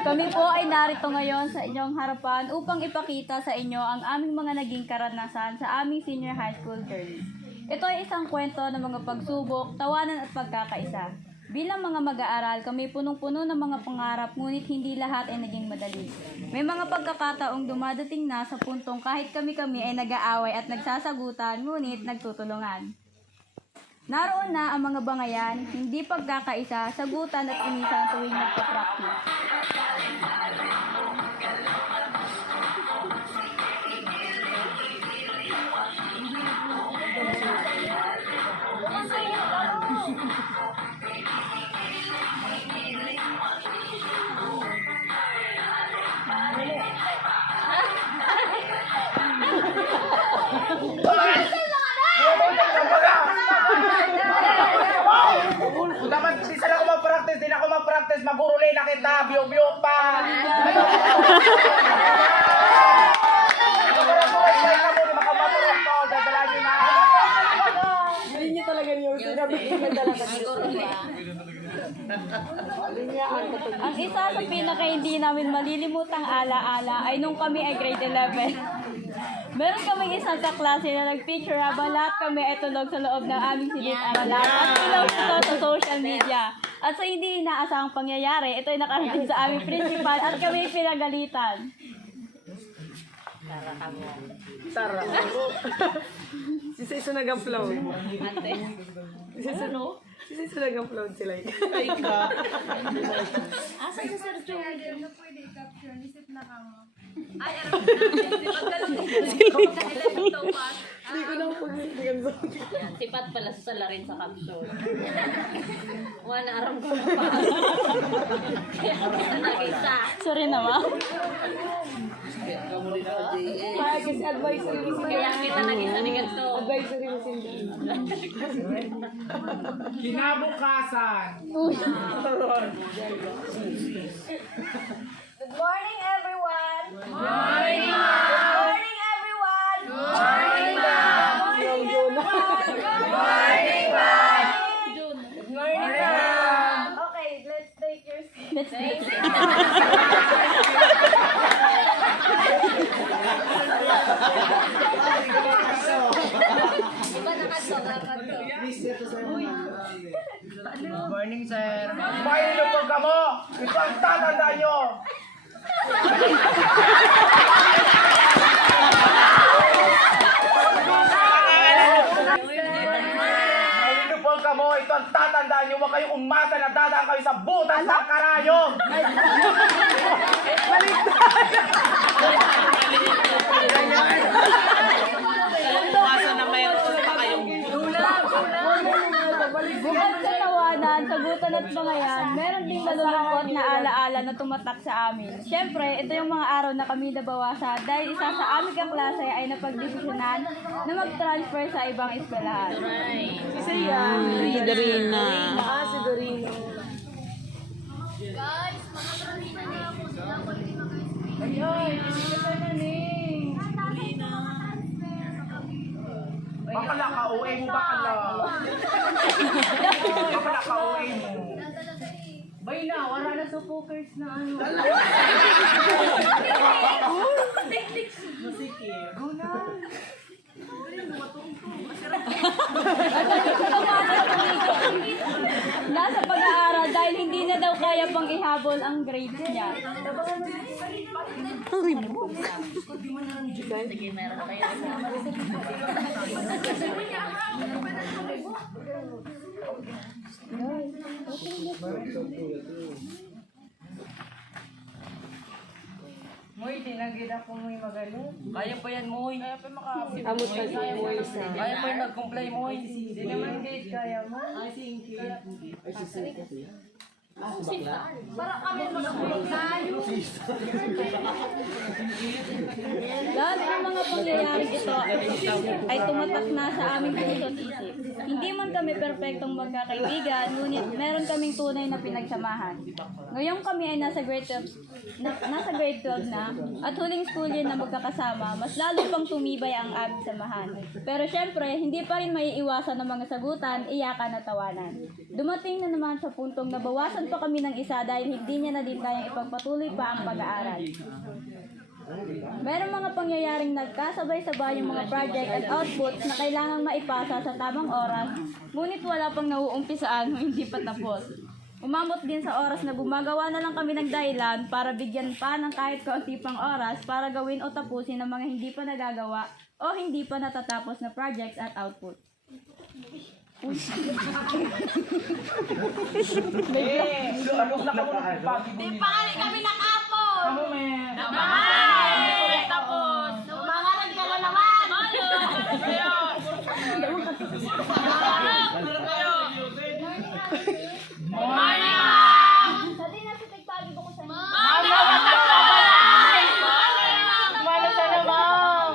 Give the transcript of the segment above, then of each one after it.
Kami po ay narito ngayon sa inyong harapan upang ipakita sa inyo ang aming mga naging karanasan sa aming senior high school journey. Ito ay isang kwento ng mga pagsubok, tawanan at pagkakaisa. Bilang mga mag-aaral, kami punong-puno ng mga pangarap, ngunit hindi lahat ay naging madali. May mga pagkakataong dumadating na sa puntong kahit kami-kami ay nag-aaway at nagsasagutan, ngunit nagtutulungan. Naroon na ang mga bangayan, hindi pagkakaisa, sagutan at inisan tuwing nagpa-practice. Dapat di sana ako mag-practice, di na ako mag-practice, maguruli na kita, biyo-biyo pa. Hindi niya talaga niyo sinabi niya talaga Ang isa sa pinaka hindi namin malilimutang ala-ala ay nung kami ay grade 11. Meron kaming isang kaklase na nag-picture habang lahat kami ay tunog sa loob ng aming silid-aralan at pinost ito sa social media. At sa hindi inaasahang pangyayari, ito ay nakarating sa aming principal at kami pinagalitan. Tara. Si Sisa nag-upload. Si Sisa nag-upload sila. Asa sa Sir Joe? Na pwede i-capture, isip na ka mo. Ay, aram na. Pagkalong dito pa. Hindi ko lang pagsistigan sa Yan, sipat pala sa salarin sa capsule. Wala aram ko na pa. Kaya kita nag-isa. Sorry naman. Kaya kasi advisory ni Kaya kita nag-isa ni ganito. Advisory ni Cindy. Kinabukasan. Good morning, everyone! Morning, Good morning, everyone! Morning, Yung Jonah. Good morning, Okay, let's take your seat. Let's take it. Iba nakasok. Good morning, sir. Mahilo po ka mo. Ito ang tatandaan nyo. Mahilo po ka mo. Ito ang tatandaan nyo. Huwag kayong umasa na dadaan kayo sa butas ng karayong. Bukod sa tawanan, sagutan at bangayan, meron ding malulungkot na alaala na tumatak sa amin. Siyempre, ito yung mga araw na kami nabawasan dahil isa sa aming kaklase ay napagdesisyonan na mag-transfer sa ibang eskwelahan. Isa yan. Si Dorina. Si Dorina. Bakala ka, uwi mo bakala. Bakala ka, uwi mo. Bay na, wala na sa focus na ano. Nasa pag-aaral dahil hindi na daw kaya pang ihabol ang grades niya. Sige, meron na kayo. Moy, tinagid ako mo'y magaling. Kaya pa yan, Moy. Kaya pa makapit. Amot ka si Moisa. Kaya pa yung nag-comply, Moy. Hindi naman gate kaya mo. Lahat ng mga pangyayaring ito ay tumatak na sa aming puso at isip. Hindi man kami perpektong magkakaibigan, ngunit meron kaming tunay na pinagsamahan. Ngayon kami ay nasa grade 12 na at huling school year na magkakasama, mas lalo pang tumibay ang aming samahan. Pero syempre, hindi pa rin maiiwasan ng mga sagutan, iyakan at tawanan. Dumating na naman sa puntong nabawasan pa kami ng isa dahil hindi niya na din kayang ipagpatuloy pa ang pag-aaral. Meron mga pangyayaring nagkasabay-sabay yung mga project at outputs na kailangang maipasa sa tamang oras, ngunit wala pang nauumpisaan o hindi pa tapos. Umabot din sa oras na gumagawa na lang kami ng dahilan para bigyan pa ng kahit kaunti pang oras para gawin o tapusin ang mga hindi pa nagagawa o hindi pa natatapos na projects at outputs. Tapos na kamo ng pagi mo. Pakali kami nakapo! Kamo, men. Tapos! Umangalan ka na naman! Dali na si Tigpagi ko sa inyo. Kumala ka na, ma'am.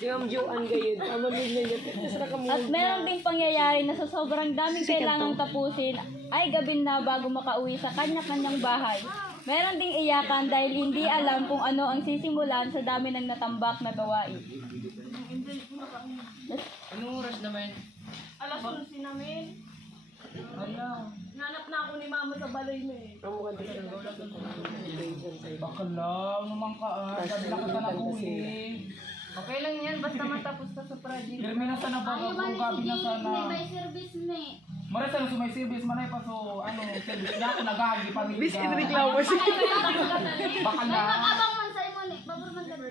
Si Ma'am Joanne gayon. Tama din na yun. At meron ding pangyayari na sa sobrang daming kailangang tapusin ay gabi na bago makauwi sa kanya-kanyang bahay. Meron ding iyakan dahil hindi alam kung ano ang sisimulan sa dami ng natambak na gawain. Anong oras naman? Alas 11 namin. Nanap na ako ni mama sa balay mo eh. Ang mukha din sa Baka lang, naman ka Sabi na kita na uwi. Okay lang yan, basta matapos ka sa project. Pirmi na sana ba? Kung gabi na sana. service ni. Mara sana sumay service, manay pa so, service na ako nagagi pa. Bis inreklamo siya. Baka na. Abang man sa imo ni, babur man gabi.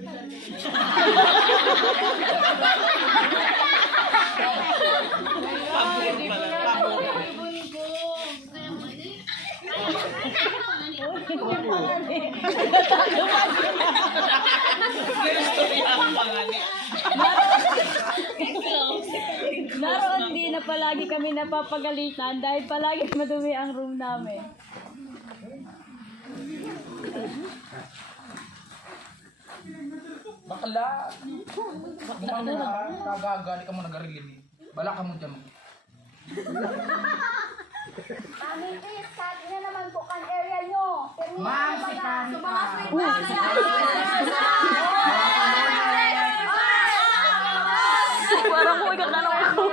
Naroon din na palagi kami napapagalitan dahil palagi madumi ang room namin. Bakla. Bakla na kagagali ka mo nagarilin. Bala ka mo dyan. Amin please, cut na naman po kan area nyo. Ma'am, si Kami ka. Parang ko ikakalaw ako.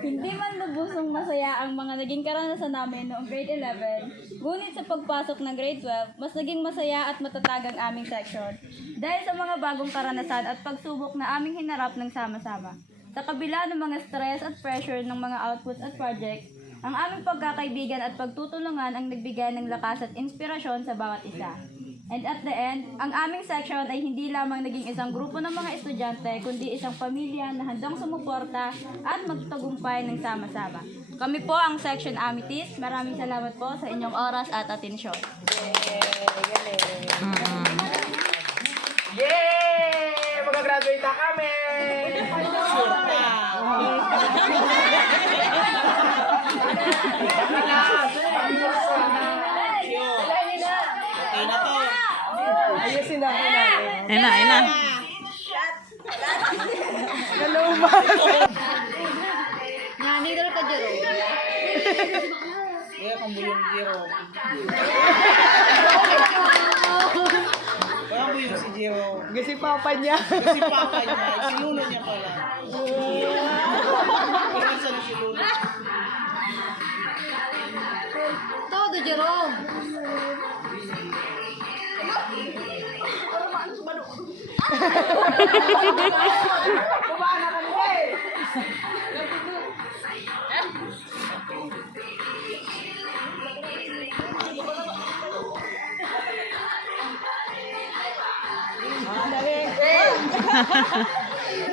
Hindi man lubusong masaya ang mga naging karanasan namin noong grade 11, ngunit sa pagpasok ng grade 12, mas naging masaya at matatag ang aming section dahil sa mga bagong karanasan at pagsubok na aming hinarap ng sama-sama. Sa kabila ng mga stress at pressure ng mga outputs at projects, ang aming pagkakaibigan at pagtutulungan ang nagbigay ng lakas at inspirasyon sa bawat isa. And at the end, ang aming section ay hindi lamang naging isang grupo ng mga estudyante, kundi isang pamilya na handang sumuporta at magtagumpay ng sama-sama. Kami po ang Section Amities. Maraming salamat po sa inyong oras at atensyon. Yay! Mag-graduate na kami! Ayusin na ako namin. Ayun na, ayun na. Naluman. Nandito ka, Jero. Kaya kang bulong Jiro. Kaya bulong si Jiro. Kasi papa niya. Kasi papa niya, si Lulo niya pala. Kaya saan si Lulo? Todo, Jerome.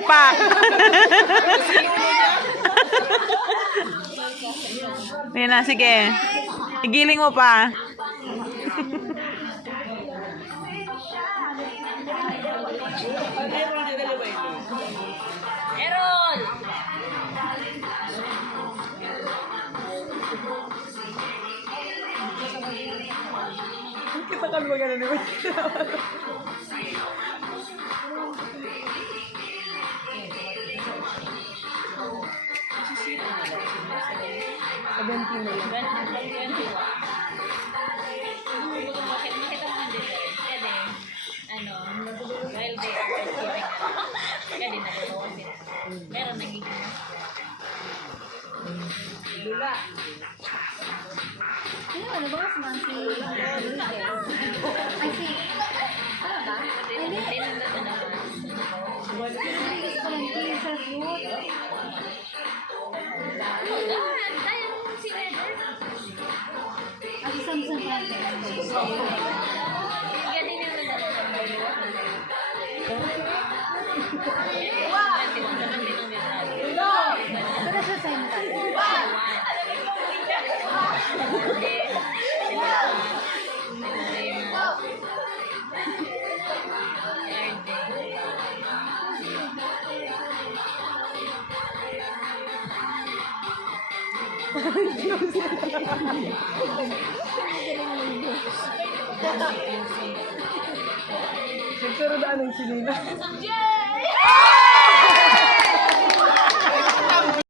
Pa! Ayun na, sige. Igiling mo pa. Errol! Kita kami magana naman. Seventeen na lang. Makita mo ang difference. Kasi, ano, while they are achieving, kaya din nagagawa sila. Meron nagiging Ano ba mas mansi? Ay, si... Ano ba? hindi nang naman. Gusto ko lang t-shirt root. Tayo mo si Eder. At isang sa front. Kaya din naman Pero sa sa'yo mo tayo. Nagkaroon ng sinila. Yay!